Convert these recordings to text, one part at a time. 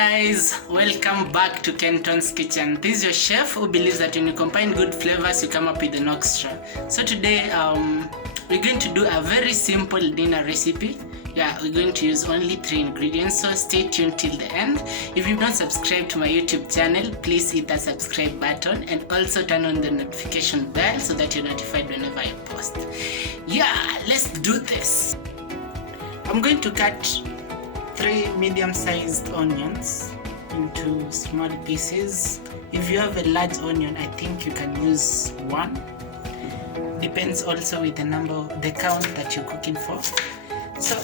guys, welcome back to Kenton's kitchen. This is your chef who believes that when you combine good flavors you come up with an extra. So today we're going to do a very simple dinner recipe. We're going to use only 3 ingredients, so stay tuned till the end. If you've not subscribed to my YouTube channel, please hit the subscribe button and also turn on the notification bell so that you're notified whenever I post. Let's do this. I'm going to cut 3 medium-sized onions into small pieces. If you have a large onion, I think you can use 1. Depends also with the count that you're cooking for. So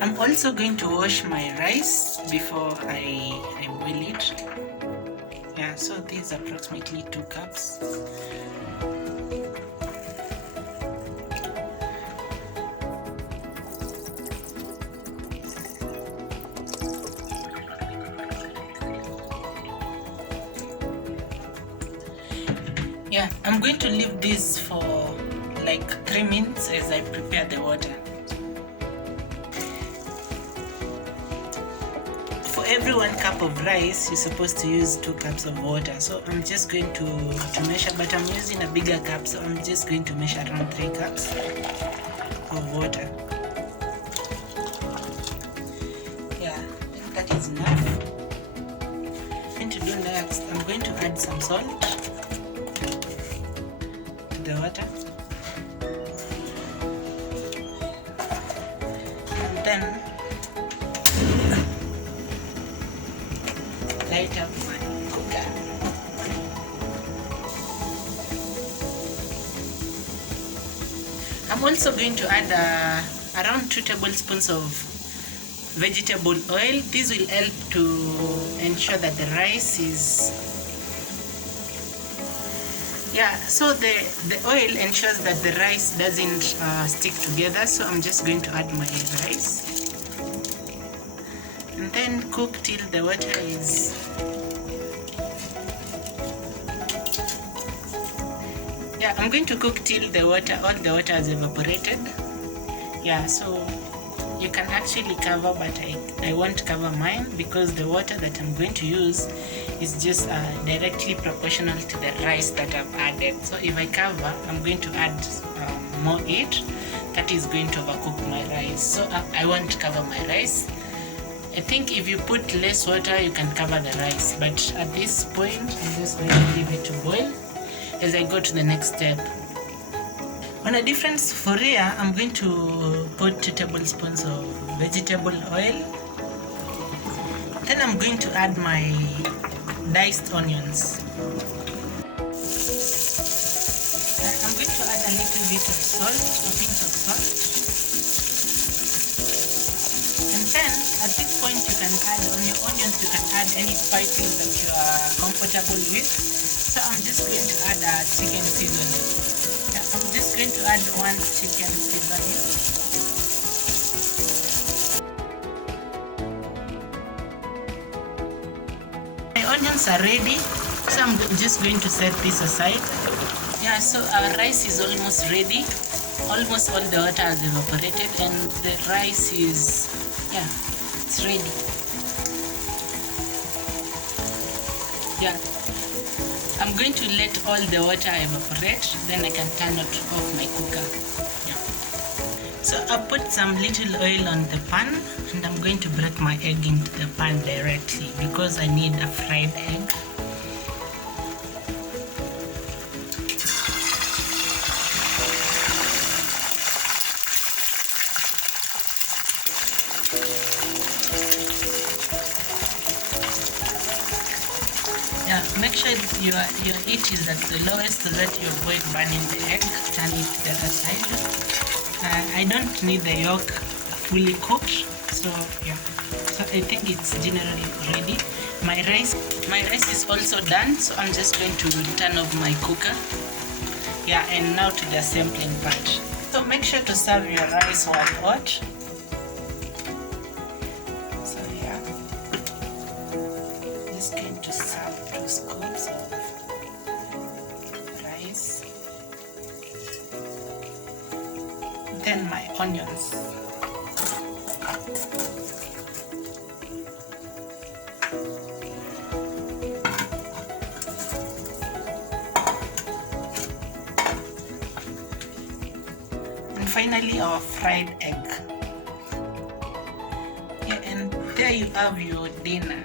I'm also going to wash my rice before I boil it. So this is approximately 2 cups. I'm going to leave this for like 3 minutes as I prepare the water. For every 1 cup of rice, you're supposed to use 2 cups of water. So I'm just going to measure, but I'm using a bigger cup, so I'm just going to measure around 3 cups of water. I think that is enough. What I'm going to do next, I'm going to add some salt the water, and then light up my cooker. I'm also going to add around 2 tablespoons of vegetable oil. This will help to ensure that the rice is so the oil ensures that the rice doesn't stick together. So I'm just going to add my rice and then cook till the water is I'm going to cook till all the water has evaporated. So you can actually cover, but I won't cover mine because the water that I'm going to use is just directly proportional to the rice that I've added. So if I cover, I'm going to add more heat that is going to overcook my rice. So I won't cover my rice. I think if you put less water, you can cover the rice. But at this point, I'm just going to leave it to boil as I go to the next step. On a different sufuria, I'm going to put 2 tablespoons of vegetable oil. Then I'm going to add my diced onions. I'm going to add a little bit of salt, a pinch of salt. And then at this point you can add on your onions, you can add any spices that you are comfortable with. So I'm just going to add a chicken seasoning. I'm just going to add 1 chicken seasoning. Onions are ready, so I'm just going to set this aside. So our rice is almost ready. Almost all the water has evaporated and the rice is it's ready. I'm going to let all the water evaporate, then I can turn off my cooker. So I put some little oil on the pan and I'm going to break my egg into the pan directly because I need a fried egg. Make sure your heat is at the lowest so that you avoid burning the egg. Turn it to the other side. I don't need the yolk fully cooked, so I think it's generally ready. My rice is also done, so I'm just going to turn off my cooker. And now to the sampling part. So make sure to serve your rice while hot. So just going to serve 2 scoops of rice. Then my onions. finally our fried egg. Yeah, and there you have your dinner.